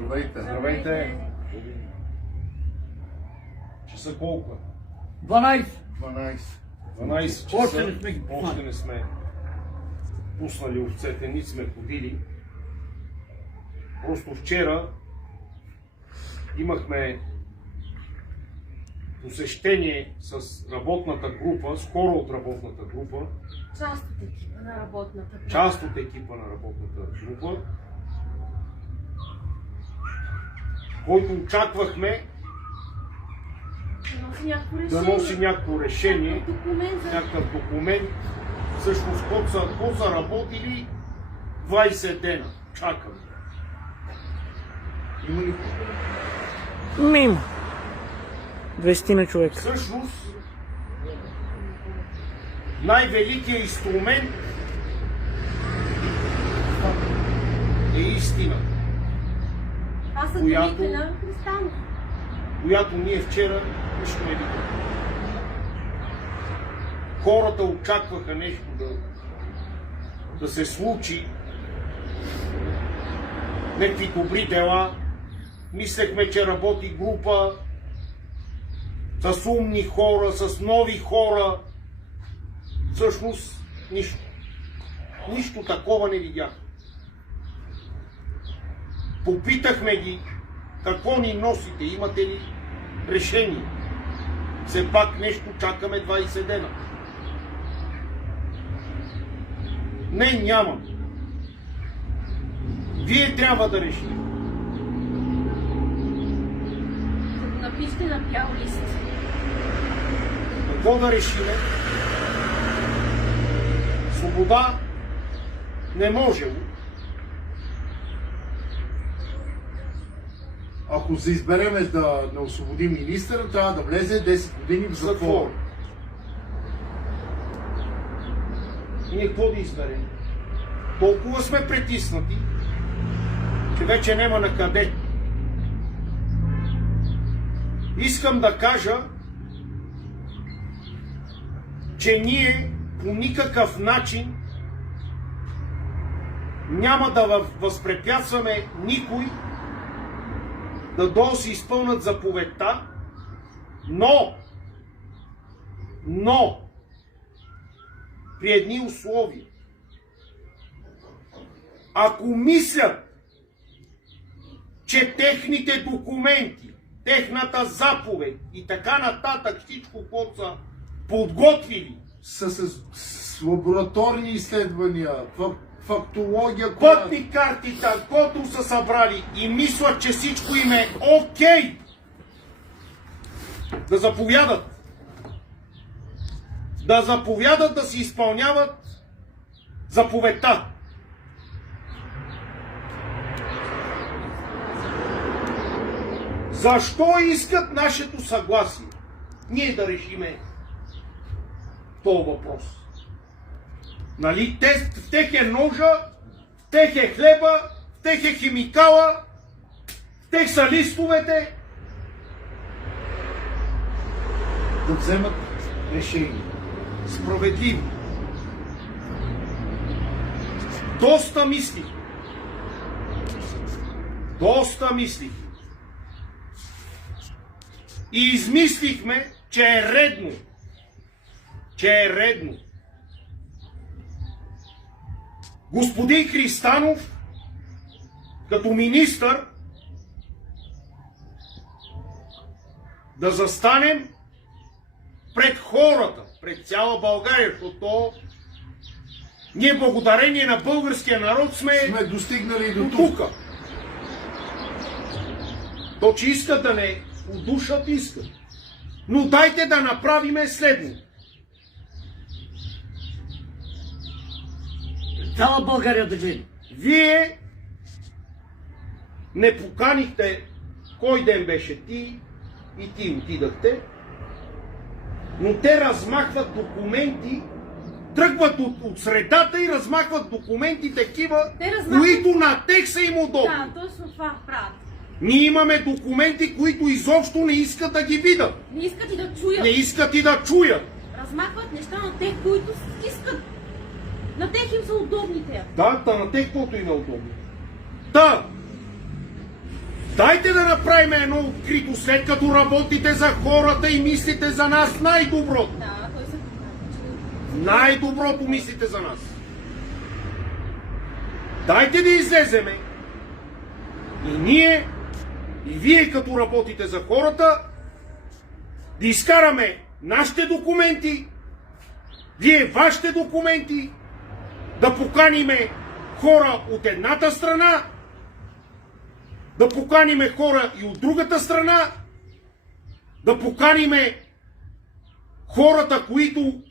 Здравейте. Здравейте. Часа колко е? 12. 12 часа. Още не сме ги пуснали. Още не сме пуснали овцете, ни сме ходили. Просто вчера имахме посещение с работната група, с хора от работната група. Част от екипа на работната група. Част от екипа на работната група, който очаквахме да носи някакво решение, някакъв документ. Всъщност, какво са работили 20 дена. Чакаме. Има ли? Не има. 20 на човек. Всъщност, най-великият инструмент е истина, Аз съм която- думите на Христанов. която ние вчера нищо не видяхме. Хората очакваха нещо да се случи, някакви добри дела. Мислехме, че работи група с умни хора, с нови хора. Всъщност нищо. Нищо такова не видях. Попитахме ги какво ни носите, имате ли решение. Все пак нещо чакаме 20 дена. Не, няма. Вие трябва да решите. Напишете на бял лист. Какво да решиме? Свобода не можело. Ако се избереме да не освободим министъра, трябва да влезе 10 години в затвор. И ние какво да изберем? Толкова сме притиснати, че вече няма на къде. Искам да кажа, че ние по никакъв начин няма да възпрепятстваме никой да си изпълнат заповедта, но при едни условия. Ако мислят, че техните документи, техната заповед и така нататък, всичко, което са подготвили, С лабораторни изследвания, фактология, пътни карти, каквото са събрали и мислят, че всичко им е окей, да заповядат. Да заповядат да си изпълняват заповедта. Защо искат нашето съгласие? Ние да решиме този въпрос. Нали? В тех е ножа, в тех е хлеба, в тех е химикала, в тех са листовете. да вземат решение. Справедливо. Доста мислих. И измислихме, че е редно. Господин Христанов, като министър, да застанем пред хората, пред цяла България, защото ние благодарение на българския народ сме Достигнали до тук. тук. То, че искат да не удушат, искат. Но дайте да направиме следно. Цяла България да гледа. Вие не поканихте, кой ден беше ти и ти отидахте, но те размахват документи, тръгват от средата и размахват документи такива, които на тях са им удобни. Да, точно това правят. Ние имаме документи, които изобщо не искат да ги видят. Не искат и да чуят. Не искат и да чуят. Размахват неща на тех, които искат. На тех им са удобни те. Да, на тех каквото им е удобно. Да. Дайте да направим едно открито, след като работите за хората и мислите за нас най-доброто. Да, той се... Най-доброто мислите за нас. Дайте да излеземе и ние, и вие като работите за хората, да изкараме нашите документи, вие вашите документи, да поканиме хора от едната страна, да поканиме хора и от другата страна, да поканиме хората, които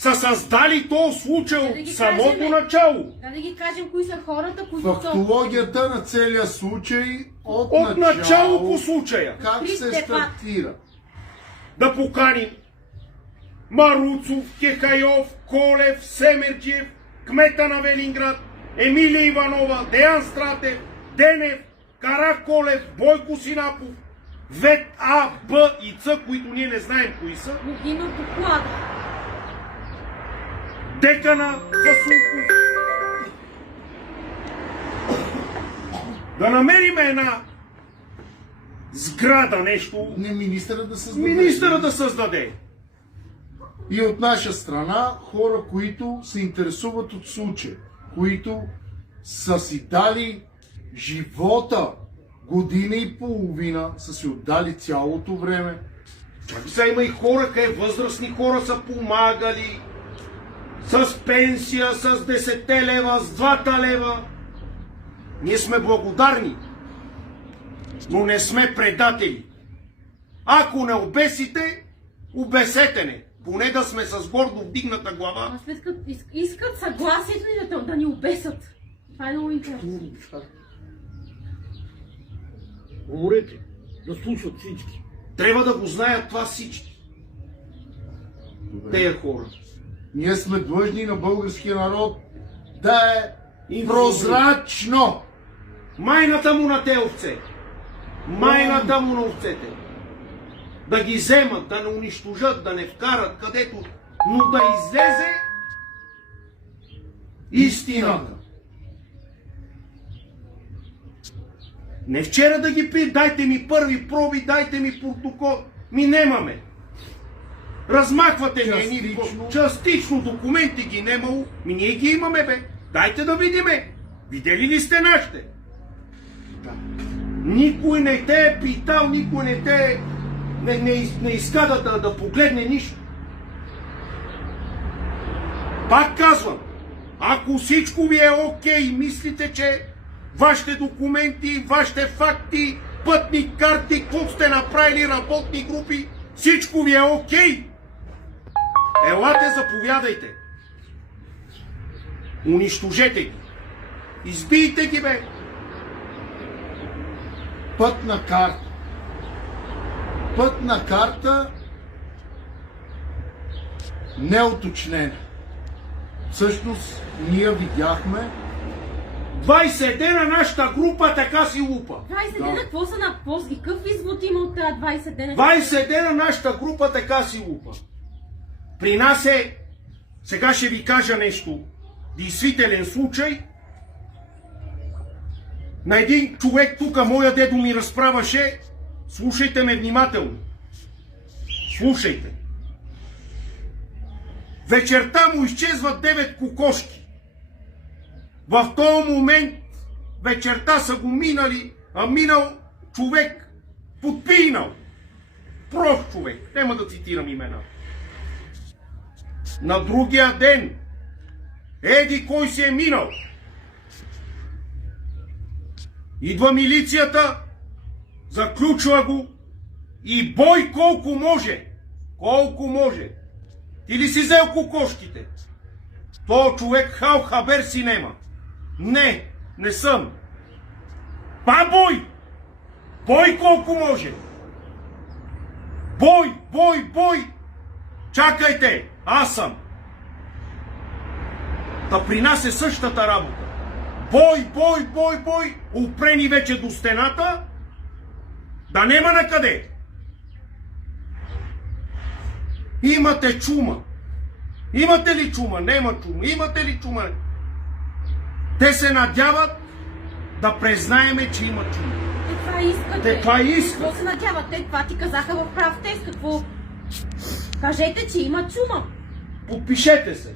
са създали този случай Да от ги самото кажем. начало. Да ги кажем кои са хората, които са... Фактологията на целия случай От начало по случая. как се Открит дебат. Да стартира. поканим Маруцов, Кехайов, Колев, Семерджиев, кмета на Велинград, Емилия Иванова, Деян Стратев, Денев, Караколев, Бойко Синапов, Вет А, Б и Ц, които ние не знаем кои са, Логина доклада. Декана Засулков. Да намерим една сграда, нещо, Не министъра да създаде. министъра да създаде. И от наша страна хора, които се интересуват от случая, които са си дали живота, година и половина, са си отдали цялото време. Чак сега има и хора, къде възрастни хора са помагали с пенсия, с 10 лева, с 2 лева. Ние сме благодарни, но не сме предатели. Ако не обесите, обесете не. Поне да сме с гордо вдигната глава. А след като искат съгласието ни да ни обесат. Това е много интересно. Говорете, да слушат всички. Трябва да го знаят това всички. Тея хора. Ние сме длъжни на българския народ да е Информиран. прозрачно. Майната му на те овце. Майната му на овцете. Да ги вземат, да не унищожат, да не вкарат където, но да излезе истината. Не вчера да ги пи, дайте ми първи проби, дайте ми протокол. Ми немаме. Размахвате ми едни частично документи ги немало. Ми ние ги имаме, бе. Дайте да видиме. Видели ли сте нашите? Никой не те е питал, никой не те не иска да погледне нищо. Пак казвам, ако всичко ви е окей, мислите, че вашите документи, вашите факти, пътни карти, какво сте направили, работни групи, всичко ви е окей, елате, заповядайте. Унищожете ги. Избийте ги, бе. Пътна карта. Пътна карта неуточнена. Всъщност, ние видяхме 20 дена нашата група така си лупа. 20 дена, какво са на пост и какъв извод има от тази 20 дена? 20 дена нашата група така си лупа. При нас е, сега ще ви кажа нещо, действителен случай. На един човек тук, моя дедо ми разправаше, слушайте ме внимателно. Слушайте. Вечерта му изчезват 9 кокошки. В този момент вечерта са го минали, а минал човек подпинал. Прост човек, няма да цитирам имена. На другия ден, еди кой си е минал. Идва милицията, заключва го и бой колко може. Колко може. Ти ли си взел кокошките? То човек хал хабер си нема. Не, не съм. Па бой! Бой колко може. Бой, бой, бой! Чакайте, аз съм. Та при нас е същата работа. Бой, бой, бой, бой! Опрени вече до стената, да нема на къде. Имате чума. Имате ли чума? Нема чума. Имате ли чума? Те се надяват да признаеме, че има чума. това искате. Те това искат. Какво се надяват? Те това ти казаха в прав тест. Какво? Кажете, че има чума. Подпишете се.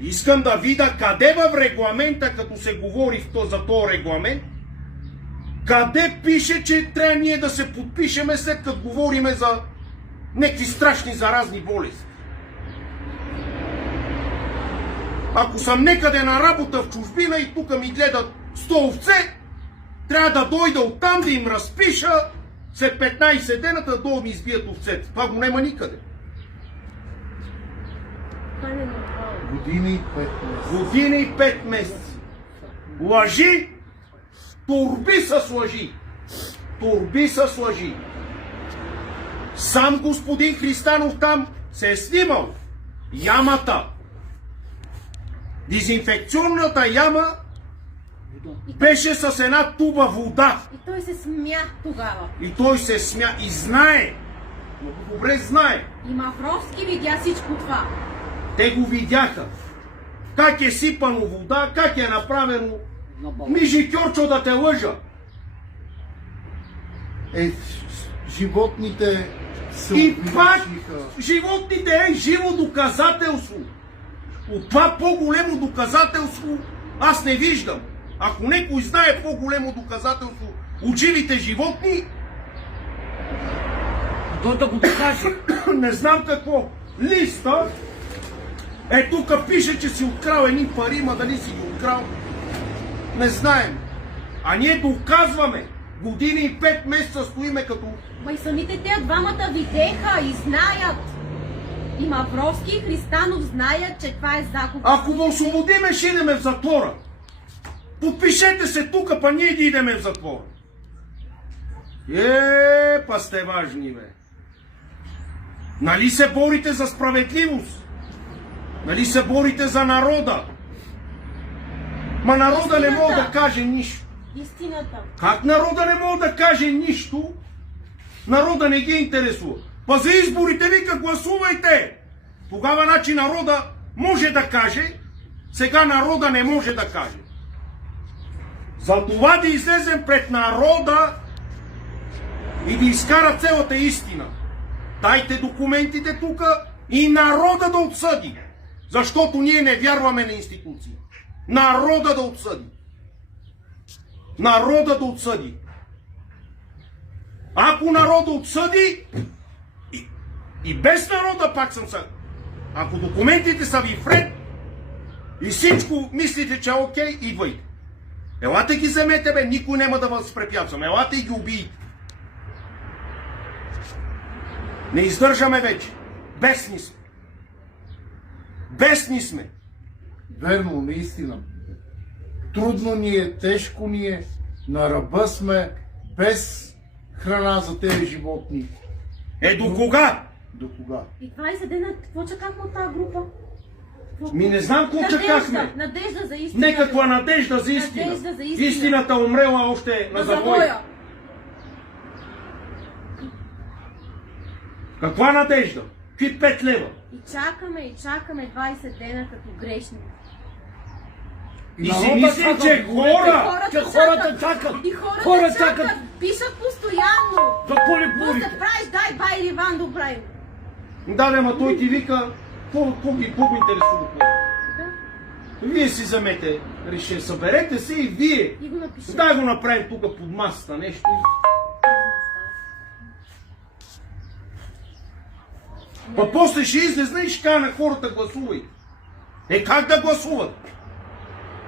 Искам да видя къде в регламента, като се говори за този регламент, къде пише, че трябва ние да се подпишеме след като говориме за някакви страшни заразни болести. Ако съм некъде на работа в чужбина и тук ми гледат 100 овце, трябва да дойда оттам да им разпиша след 15 дена да ми избият овцете. Това го няма никъде. Това не е нормално. Година и 5 месеца. Година и 5 месеца. Лъжи, турби с лъжи. Турби с лъжи. Сам господин Христанов там се е снимал. Ямата. Дезинфекционната яма беше с една туба вода. И той се смя тогава. И той се смя и знае. Много добре знае. И Мавровски видя всичко това. Те го видяха. Как е сипано вода, как е направено. На балон. Мижи Кьорчо да те лъжа. Животните се И пак увеличиха. животните е живо доказателство. От това по-големо доказателство аз не виждам. Ако някой знае по-големо доказателство от живите животни, Той да го докаже. не знам какво. Листа, тук пише, че си открал едни пари, ма дали си ги открал, не знаем. А ние доказваме. Години и 5 месеца стоиме като... Ма и самите те двамата видеха и знаят. И Мавровски и Христанов знаят, че това е загуба. Ако го освободиме, ще идеме в затвора. Подпишете се тук, па ние да идеме в затвора. Па сте важни, бе. Нали се борите за справедливост? Нали се борите за народа? Ма народа не мога да каже нищо. Истината. Как народа не мога да каже нищо? Народа не ги интересува. Па за изборите вика гласувайте! Тогава значи народа може да каже, сега народа не може да каже. За това да излезем пред народа и да изкара цялата истина. Дайте документите тук и народа да отсъди. Защото ние не вярваме на институции. Народа да отсъди. Народа да отсъди. Ако народа отсъди, и без народа пак съм съд. Ако документите са ви вред и всичко мислите, че е окей, идвайте. Елате ги вземете, бе, никой няма да възпрепятствам. Елате и ги убийте. Не издържаме вече. Бесни сме. Бесни сме. Верно, наистина. Трудно ни е, тежко ни е, на ръба сме, без храна за тези животни. До кога? До кога? И 20 дена, какво чакахме от тази група? Ми не знам какво чакахме. Надежда за истина. Некаква надежда за истина. Надежда за истина. Истината умрела още на завоя. Каква надежда? Какви 5 лева? И чакаме 20 дена като грешни. И си мисли, че хора! Че хората чакат. И хората чакат. Пишат постоянно. За какво ли Какво говорите? се правиш? Дай бай Риван да правим. Да, ма той ти вика, какво го интересува? Да. Вие си вземете решение, съберете се и вие. И го напишем. Дай го направим тук под масата, нещо. Па после ще излезна и ще кажа на хората гласувайте. Как да гласуват?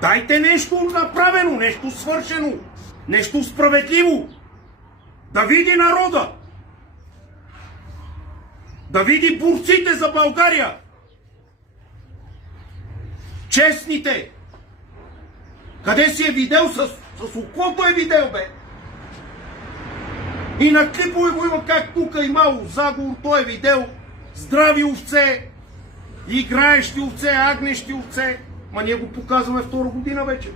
Дайте нещо направено, нещо свършено, нещо справедливо. Да види народа. Да види борците за България. Честните. Къде си е видел с оклото е видел, бе? И на клипове го има как тук имало заговор, той е видел здрави овце, играещи овце, агнещи овце. Ма ние го показваме втора година вече.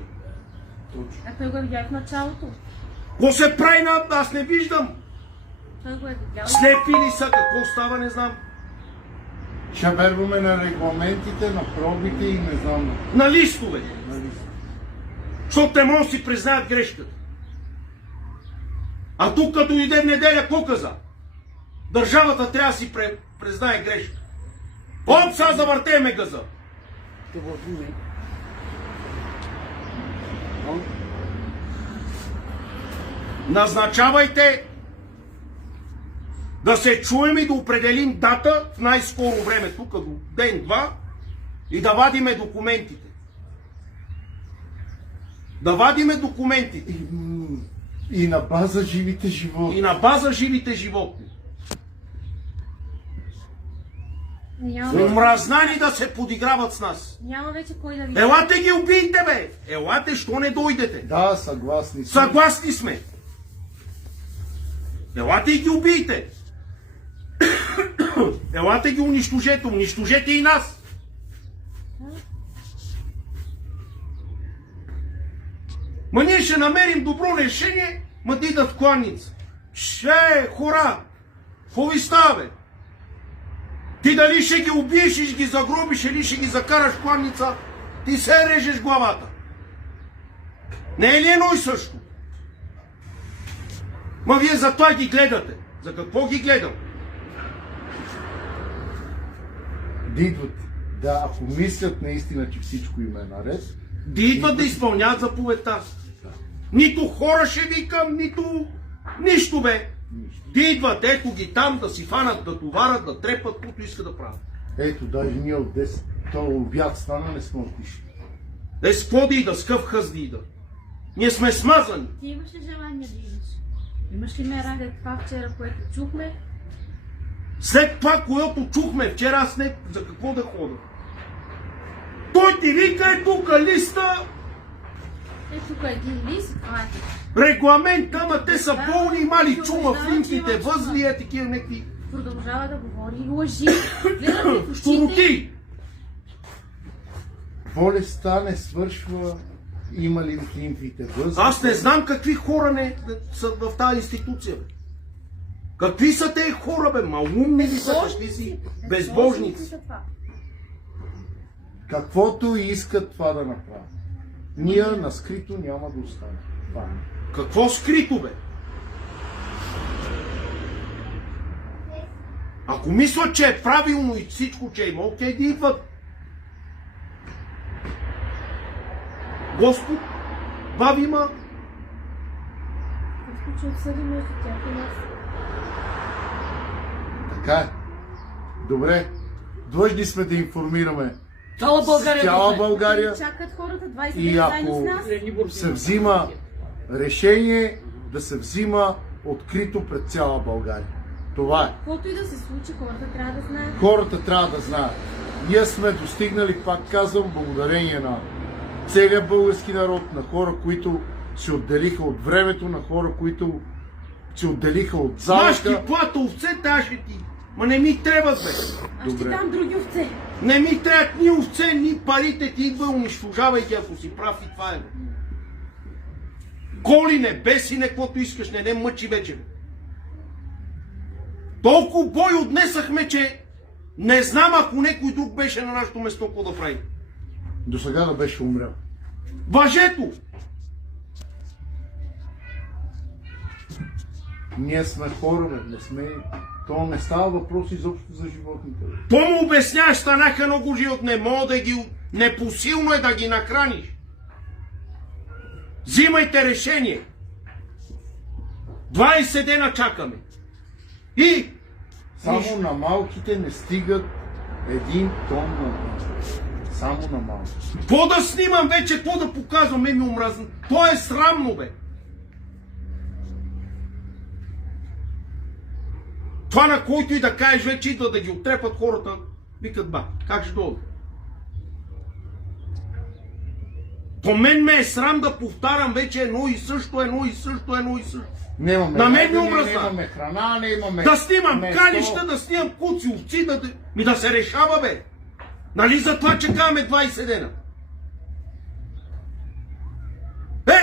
А той го е видял в началото. Какво се прави на... Аз не виждам. Той го е видял. Слепи ли са? Какво става, не знам. Ще верваме на регламентите, на пробите и не знам. На листове. Нали? Защото те може да си признаят грешката. А тук като дойде в неделя, какво каза? Държавата трябва да си признае грешка. Оп, сега завъртеме газа. Те вървиме. Назначавайте да се чуем и да определим дата в най-скоро време, тук до ден-два, и да вадиме документите. Да вадиме документите. И на база живите животни. И на база живите животни. Омразнани да се подиграват с нас. Няма вече кой да ви... Елате ги убийте, бе! Елате, що не дойдете? Да, съгласни сме. Съгласни сме. Елате и ги убийте. Елате ги унищожете. Унищожете и нас. Ма ние ще намерим добро решение, ма да идат в кланница. Хора! Какво ви става, бе? Ти дали ще ги убиеш и ще ги загробиш или ще ги закараш в кланница, ти се режеш главата. Не е ли едно и също? Ма вие за това ги гледате. За какво ги гледам? Да идват. Да, ако мислят наистина, че всичко им е наред. Да идват да изпълняват заповедта. Нито хора ще викам, нито нищо, бе. Да идват, ето ги там, да си фанат, да товарят, да трепат, което иска да правят. Ето, даже ние от 10, то обяд стана, не сме отишли. С какво да ида, с къв хъз да ида. Ние сме смазани. Ти имаш ли желание да идеш? Имаш ли ме ради това вчера, което чухме? След това, което чухме вчера, аз не за какво да хода. Той ти вика, е тук листа, Е, тук е един лист, това е. регламент, ама те са болни, имали чума в лимфите, възли, е такива някакви Продължава да говори лъжи. Гледам в очите. штуроти. Болестта не свършва, има ли в лимфите възраст. Аз не знам какви хора не са в тази институция, бе. Какви са тези хора, бе? Малумни ли са, какви си безбожници? са това. Каквото искат това да направят. Ние на скрито няма да останем. Това е. Какво скрито, бе? Ако мислят, че е правилно и всичко, че има, окей, да идват. Господ, баби ма, Какво ще отсъдим между тях и нас? Така е. Добре. Длъжни сме да информираме Цяла България. цяла България Чакат хората 20 и дни заедно с ако нас. се взима решение, да се взима открито пред цяла България. Това е. Каквото и да се случи, хората трябва да знаят. Хората трябва да знаят. Ние сме достигнали, пак казвам, благодарение на целия български народ, на хора, които се отделиха от времето, на хора, които се отделиха от аз ти залата. плата овцете, аз ще ти. Ма не ми трябва, бе. Аз ще дам други овце. Не ми трябват ни овце, ни парите, ти идва, унищожавайки, ако си прав и това е, бе. Коли не, беси не, каквото искаш, не мъчи вече, бе. Толкова бой отнесахме, че не знам, ако някой друг беше на нашето место, какво да прави. До сега да беше умрял. Въжето! Ние сме хора, бе, не сме... То не става въпрос изобщо за животните. Бе. То му обясняваш, станаха много живот, не мога да ги... Непосилно е да ги нахраниш. Взимайте решение. 20 дена чакаме. И... Само на малките не стигат 1 тон на ден. Само на малките. Какво да снимам вече, какво да показвам, ми омразно. То е срамно, бе. Това на който и да кажеш вече идва да ги отрепат хората, викат ба, как ще дойде? По мен ме е срам да повтарям вече едно и също. Нямаме На мен ми ядене, омразна. Нямаме храна, не имаме... Да снимам месо. калища, да снимам куци, овци, да се решава, бе. Нали за това чекаме 20 дена?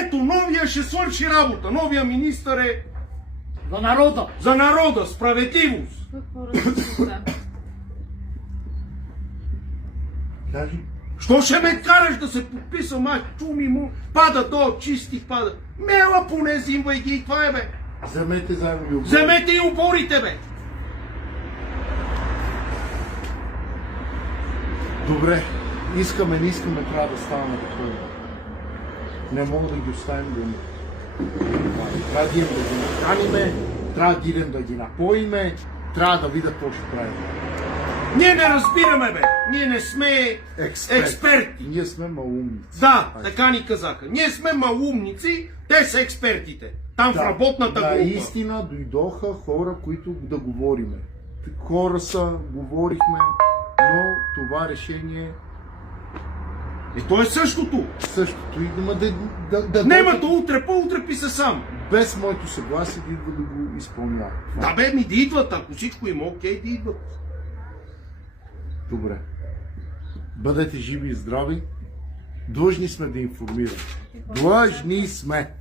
Ето, новия ще свърши работа. Новия министър е За народа. за народа, справедливост. Хората са това. Кажи. Що ще ме караш да се подписвам, аз чуми му, пада долу, чисти, пада. Мела поне, взимвай ги и това е, бе. Вземете заедно и оборите. Вземете и оборите, бе! Добре, искаме, не искаме, трябва да ставаме такова. Не мога да ги оставим да умрат. Трябва да идем да ги нахраниме, трябва да идем да ги напоиме, трябва да видят какво ще правим. Ние не разбираме, бе! Ние не сме експерти! Ние сме малумници. Да, така ни казаха. Ние сме малумници, те са експертите. Там в работната група. Наистина дойдоха хора, които да говориме. Хора са, говорихме, но това решение То е същото. същото. Идема Нема то утре, по-утре писа сам. без моето съгласие да идва да го изпълнява. Да бе, ми да идват, ако всичко има окей, да идват. Добре. Бъдете живи и здрави. Длъжни сме да информираме. Длъжни сме.